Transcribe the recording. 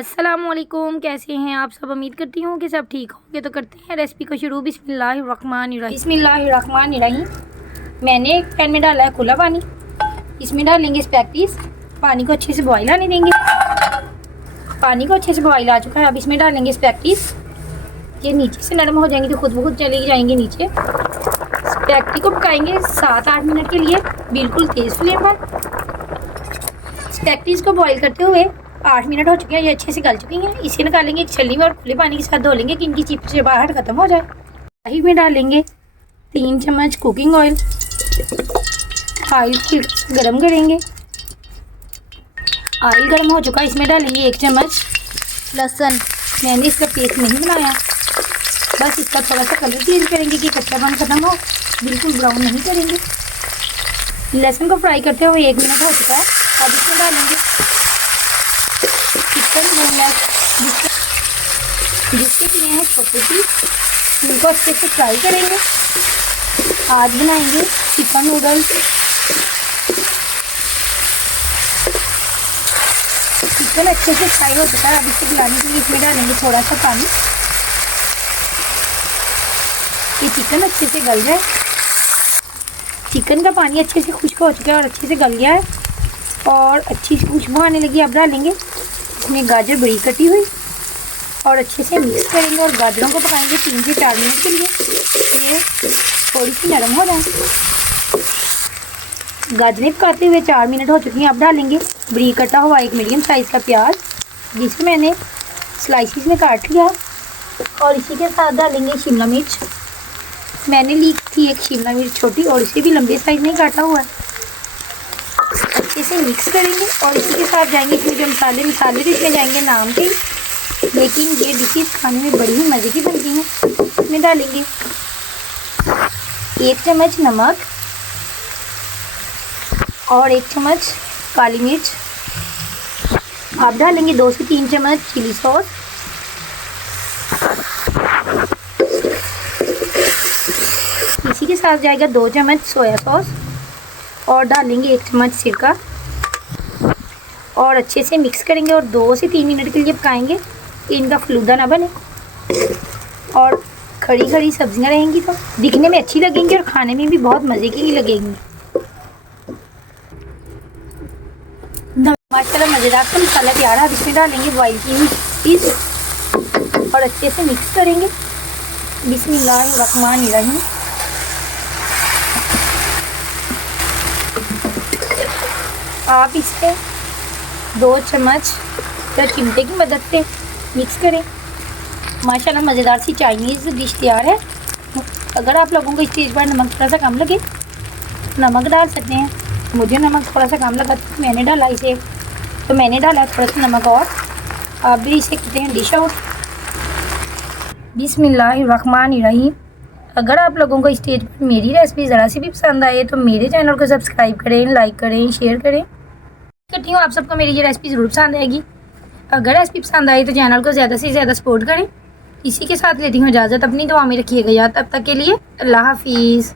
अस्सलामुअलैकुम, कैसे हैं आप सब। उम्मीद करती हूँ कि सब ठीक होंगे। तो करते हैं रेसिपी को शुरू। बिस्मिल्लाहिर्रहमानिर्रहीम। मैंने एक पैन में डाला है खुला पानी। इसमें डालेंगे स्पैगेटीज। पानी को अच्छे से बॉईल आने देंगे। पानी को अच्छे से बॉईल आ चुका है। अब इसमें डालेंगे स्पैगेटीज। ये नीचे से नरम हो जाएंगे तो खुद ब खुद चले जाएंगे नीचे। स्पैगेटी को पकाएंगे 7-8 मिनट के लिए, बिल्कुल तेज़ फ्लेम पर। स्पैगेटीज को बॉईल करते हुए 8 मिनट हो चुके हैं। ये अच्छे से गल चुकी हैं। इसे निकालेंगे एक छलनी में और खुले पानी के साथ धो लेंगे कि इनकी चिपचिपाहट खत्म हो जाए। कढ़ाई में डालेंगे 3 चम्मच कुकिंग ऑयल। ऑयल गरम करेंगे। ऑयल गरम हो चुका है। इसमें डालेंगे 1 चम्मच लहसुन। मैंने इसका पेस्ट नहीं बनाया, बस इसका थोड़ा सा कलर चेंज करेंगे कि कच्चापन खत्म हो, बिल्कुल ब्राउन नहीं करेंगे। लहसुन को फ्राई करते हुए 1 मिनट हो चुका है। अब इसमें डालेंगे चिकन बोनलेस जिसके लिए हैं छोटे पीस। इनको अच्छे से फ्राई करेंगे। आज बनाएंगे चिकन नूडल्स। चिकन अच्छे से फ्राई हो चुका है। अब इसे खिलाने के लिए इसमें डालेंगे थोड़ा सा पानी। ये चिकन अच्छे से गल जाए। चिकन का पानी अच्छे से खुश्क हो चुका है और अच्छे से गल गया है और अच्छी सी खुशबू आने लगी। अब डालेंगे इसमें गाजर बड़ी कटी हुई और अच्छे से मिक्स करेंगे और गाजरों को पकाएंगे 3 से 4 मिनट के लिए। ये थोड़ी सी नरम हो जाए। गाजरें पकाते हुए 4 मिनट हो चुकी हैं। अब डालेंगे बरीक कटा हुआ एक मीडियम साइज़ का प्याज, जिसे मैंने स्लाइसिस में काट लिया। और इसी के साथ डालेंगे शिमला मिर्च। मैंने ली थी एक शिमला मिर्च छोटी और इसे भी लंबे साइज़ में काटा हुआ है। अच्छे से मिक्स करेंगे और इसी के साथ जाएंगे इसमें जो मसाले तो इसमें जाएंगे नाम के, लेकिन ये डिशेज खाने में बड़ी ही मज़े की बनती हैं। इसमें डालेंगे 1 चम्मच नमक और 1 चम्मच काली मिर्च। आप डालेंगे 2 से 3 चम्मच चिली सॉस। इसी के साथ जाएगा 2 चम्मच सोया सॉस और डालेंगे 1 चम्मच सिरका और अच्छे से मिक्स करेंगे और 2 से 3 मिनट के लिए पकाएंगे कि इनका फलूदा ना बने। और खड़ी खड़ी सब्जियां रहेंगी तो दिखने में अच्छी लगेंगी और खाने में भी बहुत मज़े की ही लगेंगी। माशाल्लाह मज़ेदार सा मसाला तैयार है। अब इसमें डालेंगे बॉइल की हुई पीस और अच्छे से मिक्स करेंगे। बिस्मिल्लाहिर्रहमानिर्रहीम। आप इसे 2 चम्मच या चिमटे की मदद से मिक्स करें। माशाल्लाह मज़ेदार सी चाइनीज़ डिश तैयार है। अगर आप लोगों को इस चीज़ पर नमक थोड़ा सा कम लगे, नमक डाल सकते हैं। मुझे नमक थोड़ा सा कम लगा तो मैंने डाला इसे, तो मैंने डाला थोड़ा सा नमक और। आप भी इसे कहते हैं डिश आउट। बिस्मिल्लाहिर्रहमानिर्रहीम। अगर आप लोगों को इस स्टेज पर मेरी रेसिपी ज़रा सी भी पसंद आए तो मेरे चैनल को सब्सक्राइब करें, लाइक करें, शेयर करें। करती हूँ आप सबको मेरी ये रेसिपी ज़रूर पसंद आएगी। अगर रेसिपी पसंद आई तो चैनल को ज़्यादा से ज़्यादा सपोर्ट करें। इसी के साथ लेती हूँ इजाज़त। अपनी दुआ में रखिएगा याद। तब तक के लिए अल्लाह हाफिज़।